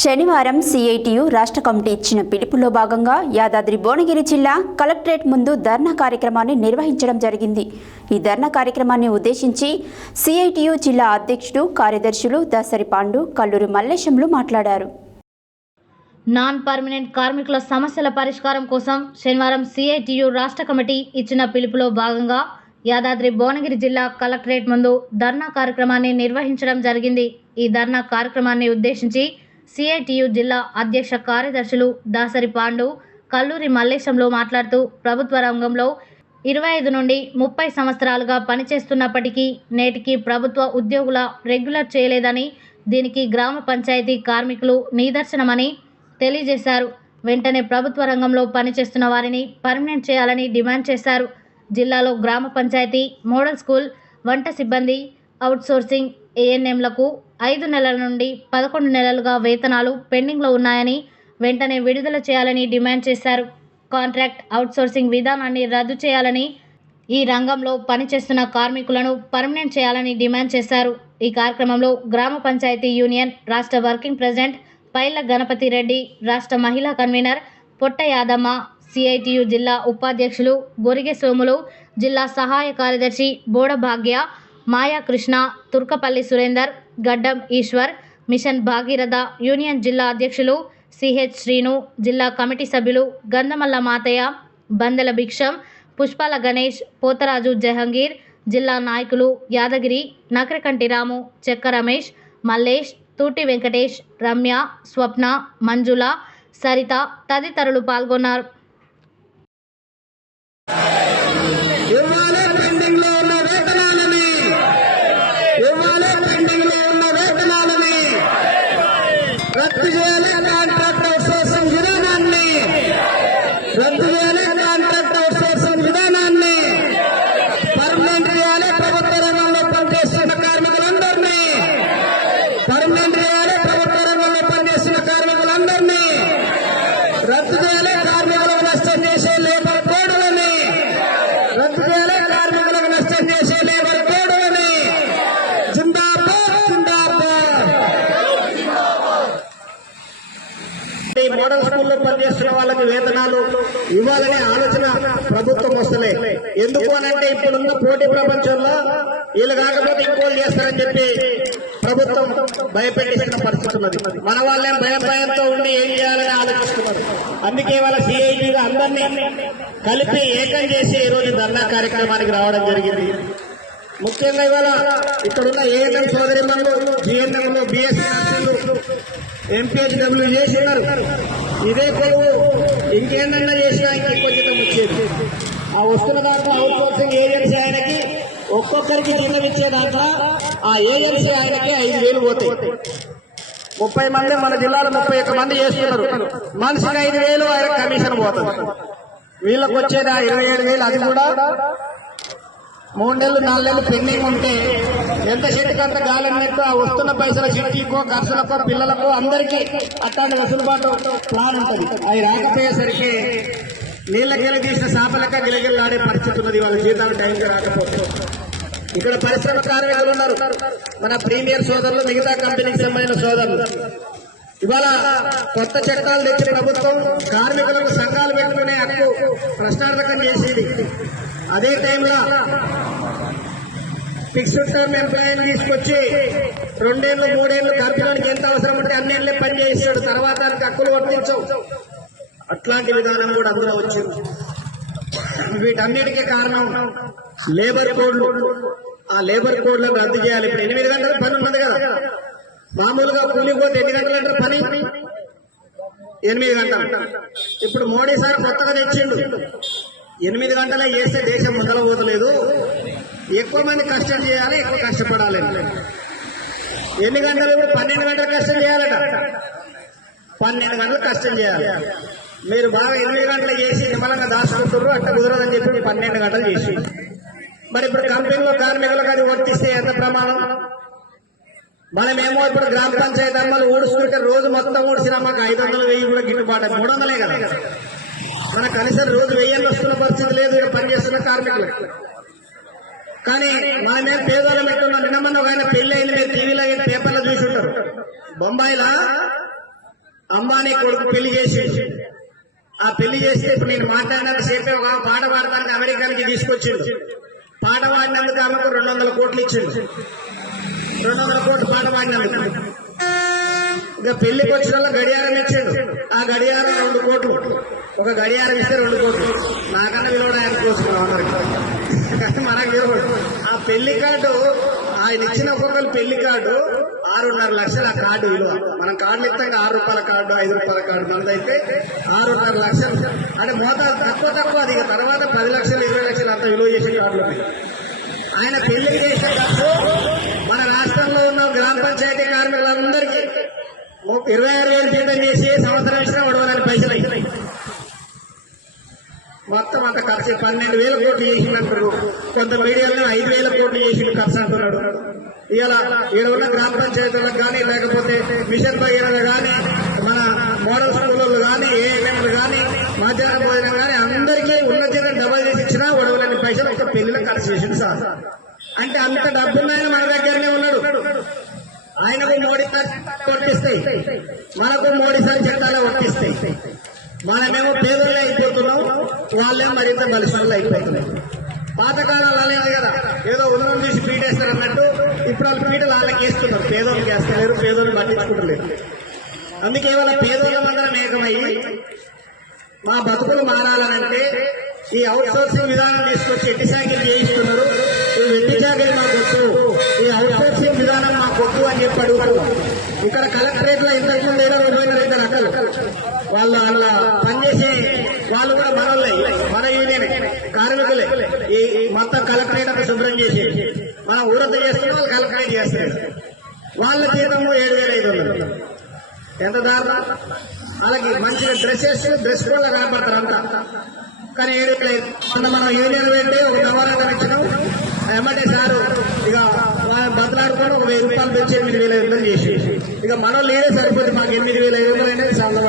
శనివారం సిఐటియు రాష్ట్ర కమిటీ ఇచ్చిన పిలుపులో భాగంగా యాదాద్రి భువనగిరి జిల్లా కలెక్టరేట్ ముందు ధర్నా కార్యక్రమాన్ని నిర్వహించడం జరిగింది. ఈ ధర్నా కార్యక్రమాన్ని ఉద్దేశించి సిఐటియు జిల్లా అధ్యక్షుడు, కార్యదర్శులు దాసరి పాండు, కల్లూరి మల్లేశంలు మాట్లాడారు. నాన్ పర్మనెంట్ కార్మికుల సమస్యల పరిష్కారం కోసం శనివారం సిఐటియు రాష్ట్ర కమిటీ ఇచ్చిన పిలుపులో భాగంగా యాదాద్రి భువనగిరి జిల్లా కలెక్టరేట్ ముందు ధర్నా కార్యక్రమాన్ని నిర్వహించడం జరిగింది. ఈ ధర్నా కార్యక్రమాన్ని ఉద్దేశించి సిఐటియు జిల్లా అధ్యక్ష కార్యదర్శులు దాసరి పాండు, కల్లూరి మల్లేశంలో మాట్లాడుతూ ప్రభుత్వ రంగంలో 25 నుండి 30 సంవత్సరాలుగా పనిచేస్తున్నప్పటికీ నేటికి ప్రభుత్వ ఉద్యోగుల రెగ్యులర్ చేయలేదని, దీనికి గ్రామ పంచాయతీ కార్మికులు నిదర్శనమని తెలియజేశారు. వెంటనే ప్రభుత్వ రంగంలో పనిచేస్తున్న వారిని పర్మనెంట్ చేయాలని డిమాండ్ చేశారు. జిల్లాలో గ్రామ పంచాయతీ, మోడల్ స్కూల్, వంట సిబ్బంది, అవుట్సోర్సింగ్ ఏఎన్ఎంలకు 5 నెలల నుండి 11 నెలలుగా వేతనాలు పెండింగ్లో ఉన్నాయని వెంటనే విడుదల చేయాలని డిమాండ్ చేశారు. కాంట్రాక్ట్ అవుట్సోర్సింగ్ విధానాన్ని రద్దు చేయాలని, ఈ రంగంలో పనిచేస్తున్న కార్మికులను పర్మనెంట్ చేయాలని డిమాండ్ చేశారు. ఈ కార్యక్రమంలో గ్రామ పంచాయతీ యూనియన్ రాష్ట్ర వర్కింగ్ ప్రెసిడెంట్ పైల గణపతి రెడ్డి, రాష్ట్ర మహిళా కన్వీనర్ పొట్ట యాదమ్మ, సిఐటియు జిల్లా ఉపాధ్యక్షులు గొరిగె సోములు, జిల్లా సహాయ కార్యదర్శి బోడ భాగ్య, మాయా కృష్ణ, తుర్కపల్లి సురేందర్, గడ్డం ఈశ్వర్, మిషన్ భాగీరథ యూనియన్ జిల్లా అధ్యక్షులు సిహెచ్ శ్రీను, జిల్లా కమిటీ సభ్యులు గంధమల్ల మాతయ్య, బందెల భిక్షం, పుష్పాల గణేష్, పోతరాజు జహంగీర్, జిల్లా నాయకులు యాదగిరి, నకరకంటి రాము, చెక్క రమేష్, మల్లేష్, తూటి వెంకటేష్, రమ్య, స్వప్న, మంజుల, సరిత తదితరులు పాల్గొన్నారు. రద్దు చేయాలి కాంట్రాక్ట్ అవుట్సోర్సింగ్ విధానాన్ని, రద్దు చేయాలి కాంట్రాక్ట్ అవుట్సోర్సింగ్ విధానాన్ని, పర్మనెంట్ చేయాలి ప్రభుత్వ రంగంలో పనిచేస్తున్న కార్మికులందరినీ, పర్మనెంట్ చేయాలి ప్రభుత్వ రంగంలో పనిచేస్తున్న కార్మికులందరినీ, రద్దు చేయాలి కార్మికులకు నష్టం చేసే లేబర్ కోడ్లని, రద్దు చేయాలి కార్మికులకు నష్టం చేసే లేబర్ కోడ్లని. జిందాబాద్ జిందాబాద్. మోడల్ స్కూల్లో పనిచేస్తున్న వాళ్ళకి వేతనాలు ఇవ్వాలనే ఆలోచన ప్రభుత్వం వస్తలే. ఎందుకు అనంటే ఇప్పుడున్న పోటీ ప్రపంచంలో వీళ్ళు కాకపోతే ఇంకోళ్ళు చేస్తారని చెప్పి ప్రభుత్వం భయపెట్టిస్తున్న పరిస్థితి ఉన్నది. మన వాళ్ళేం భయంతో ఉండి ఏం చేయాలని ఆలోచిస్తున్నారు. అందుకే వాళ్ళ సిఐటిగా అందరినీ కలిపి ఏకం చేసి ఈరోజు ధర్నా కార్యక్రమానికి రావడం జరిగింది. ముఖ్యంగా ఇవాళ ఇక్కడున్న ఏఎన్ఎం సోదరిమణులు, జిఎన్ఎంలు, బిఎస్సీ నర్సులు, ఎంపీహెచ్డబ్ల్యూ చేసినారు. ఇదే కొలువు ఇంకేందన్నా చేసినా ఇంకెక్కువ జీతం ఇచ్చేది. ఆ వస్తున్న దాంట్లో అవుట్సోర్సింగ్ ఏజెన్సీ ఆయనకి ఒక్కొక్కరికి జీతం ఇచ్చే దాంట్లో ఆ ఏజెన్సీ ఆయనకి 5,000 పోతాయి. 30 మంది మన జిల్లాలో 31 మంది చేస్తున్నారు. మనిషికి 5,000 ఆయన కమిషన్ పోతుంది. వీళ్ళకి వచ్చేది 27,000. అది కూడా 3 నెలలు 4 నెలలు పెండింగ్ ఉంటే ఎంత చెట్టుకంత గాలన్నట్టు ఆ వస్తున్న పైసల చిట్టీకో, ఖర్చులకో, పిల్లలకో అందరికీ అట్లాంటి వసూలుబాటు ప్లాన్ ఉంటుంది. అవి రాకపోయేసరికి నీళ్ళకెళ్ళి తీసిన చేపలక గిలగిలాడే పరిస్థితి ఉన్నది. వాళ్ళ జీతాలు టైంకి రాకపోతే ఇక్కడ పరిశ్రమ కార్మికులు ఉన్నారు, మన ప్రీమియర్ సోదరులు, మిగతా కంపెనీకి సంబంధించిన సోదరులు. ఇవాళ కొత్త చట్టాలు తెచ్చిన ప్రభుత్వం కార్మికులకు సంఘాలు పెట్టుకునే హక్కు ప్రశ్నార్థకం చేసేది. అదే టైంలో ఫిక్స్డ్ టర్మ్ ఎంప్లాయీని తీసుకొచ్చి 2 ఏళ్ళు 3 ఏళ్ళు కంపెనీకి ఎంత అవసరం ఉంటే అన్నేళ్ళే పని చేయిస్తాడు. తర్వాత హక్కులు వర్తించవు. అట్లాంటి విధానం కూడా అందులో వచ్చింది. వీటన్నిటికీ కారణం లేబర్ కోడ్లు. ఆ లేబర్ కోడ్లను రద్దు చేయాలి. ఇప్పుడు 8 గంటల పని ఉన్నది కదా. మామూలుగా కూలిపోతే ఎన్ని గంటలంటే పని 8 గంటలు. ఇప్పుడు మోడీ సార్ కొత్తగా తెచ్చిండు, 8 గంటలే చేస్తే దేశం మొదలబోతలేదు, ఎక్కువ మంది కష్టం చేయాలి, ఎక్కువ కష్టపడాలి. ఎన్ని గంటలు? 12 గంటలు కష్టం చేయాలట. 12 గంటలు కష్టం చేయాలి. మీరు బాగా 8 గంటలు చేసి నిమ్మలంగా దాచుకుంటారు, అట్లా కుదరదని చెప్పి 12 గంటలు చేసి. మరి ఇప్పుడు కంపెనీలో కార్మికులకు అది వర్తిస్తే ఎంత ప్రమాణం? మనమేమో ఇప్పుడు గ్రామ పంచాయతీ అమ్మలు ఊడుస్తుంటే రోజు మొత్తం ఊడిసినా మాకు 500, 1000 కూడా గిట్టుబాటు. 300 కదా. మన కనీసం రోజు 1000 వస్తున్న పరిస్థితి లేదు ఇక్కడ పనిచేస్తున్న కార్మికులు. కానీ మనమేం పేదోళ్ళం ఎట్టున్నాం. నిన్న మొన్న ఒక ఆయన పెళ్లి అయింది, మీరు టీవీలో పేపర్లో చూసి ఉంటారు. బొంబాయిలో అంబానీ కొడుకు పెళ్లి చేసి ఆ పెళ్లి చేస్తే ఇప్పుడు నేను మాట్లాడినంత సేపే ఒక పాట పాడటానికి అమెరికా నుంచి తీసుకొచ్చిండు. పాట పాడినందుకు ఆమెకు 200 కోట్లు ఇచ్చిండు. 200 కోట్లు పాట పాడినందుకు. ఇక పెళ్లికి వచ్చిన వాళ్ళ గడియారం ఇచ్చిండు. ఆ గడియారం 2 కోట్లు. ఒక గడియారం ఇస్తే 2 కోట్లు. నాకన్నా విలువడు ఆయన కోసుకున్నాం అందరికి, మనకు విలువడు. ఆ పెళ్లి కార్డు ఆయన ఇచ్చిన ఒక్కొక్కరు పెళ్లి కార్డు 6.5 లక్షలు. ఆ కార్డు విలువ మనం కార్డులు ఇస్తాం, 6 రూపాయల కార్డు, 5 రూపాయల కార్డు, మనదైతే 6.5 లక్షలు. అంటే మోతాదు తక్కువ. అది ఇక తర్వాత 10 లక్షలు 20 లక్షలు అంత విలువ చేసే కార్డులు ఉన్నాయి. ఆయన పెళ్లికి చేసే ఖర్చు మన రాష్ట్రంలో ఉన్న గ్రామ పంచాయతీ కార్మికులందరికీ 26,000 జీతం చేసి సంవత్సరం ఇచ్చినా ఒడవలని పైసలు అవుతున్నాయి. మొత్తం అంత ఖర్చు 12,000 కోట్లు చేసిందంటారు. కొంత మీడియాలో 5,000 కోట్లు చేసిండు ఖర్చు అంటున్నాడు. ఇలా ఈడ ఉన్న గ్రామ పంచాయతీలకు కానీ, లేకపోతే మిషన్ భగీరథ కానీ, మన మోడల్ స్కూళ్ళు కానీ, ఏఎంలు కానీ, మధ్యాహ్న భోజనం కానీ అందరికీ ఉన్న జీతం డబల్ చేసి ఇచ్చినా ఒడవలని పైసలు ఒక పెళ్లిలో ఖర్చు చేసిండు సార్. అంటే అంత డబ్బున్నాయని మన దగ్గరనే ఉన్నాడు. ఆయనకు మోడీ వర్తిస్తాయి, మనకు మోడీ సార్ చట్టాలే వర్తిస్తాయి. మనమేమో పేదలే అయిపోతున్నాం, వాళ్ళేమో మరింత బలిసలు అయిపోతున్నాం. పాతకాలంలో అనేది కదా, ఏదో ఉన్నం తీసి పీటేస్తారు అన్నట్టు ఇప్పుడు వాళ్ళు పీటలు వాళ్ళకి వేస్తున్నారు. పేదోళ్ళకి వేస్తలేరు, పేదోళ్ళు పట్టించుకుంటలేరు. అందుకే వాళ్ళ పేదోళ్ళందరం ఏకమయ్యి మా బతుకులు మారాలనంటే ఈ అవుట్ సోర్సింగ్ విధానం తీసుకొచ్చి ఎట్టి చాకరీ చేయిస్తున్నారు. ఈ వెట్టి చాకరీ మాకొద్దు, ఈ అవుట్ సోర్సింగ్ విధానం మాకొద్దు అని చెప్పి అడుగుతున్నారు. ఇక్కడ కలెక్టరేట్ లో ఇంతకుముందు ఏదో 22 అక్కలు వాళ్ళ పనిచేసే వాళ్ళు కూడా మనోళ్ళే, మన యూనియన్ కార్మికులే. ఈ మొత్తం కలెక్టరేట్ అంతా శుభ్రం చేసి మనం ఊరంతా చేస్తున్నా వాళ్ళు కలెక్టరేట్ చేస్తారు. వాళ్ళ జీతము 7,500. ఎంత దారుణం. అలాగే మంచిగా డ్రెస్ కోడ్లో కనపడతారు అంతా, కానీ 7,500. మనం యూనియన్ పెట్టి ఒక నవాలంగా ఇచ్చినాం. ఎమ్మటే సారు ఇక బదులాడుకొని ఒక 1,000 రూపాయలు పెంచి 8,500 చేసి ఇక మనోళ్ళు ఏదే సరిపోతుంది. మాకు 8,500 అనేది సంబంధం.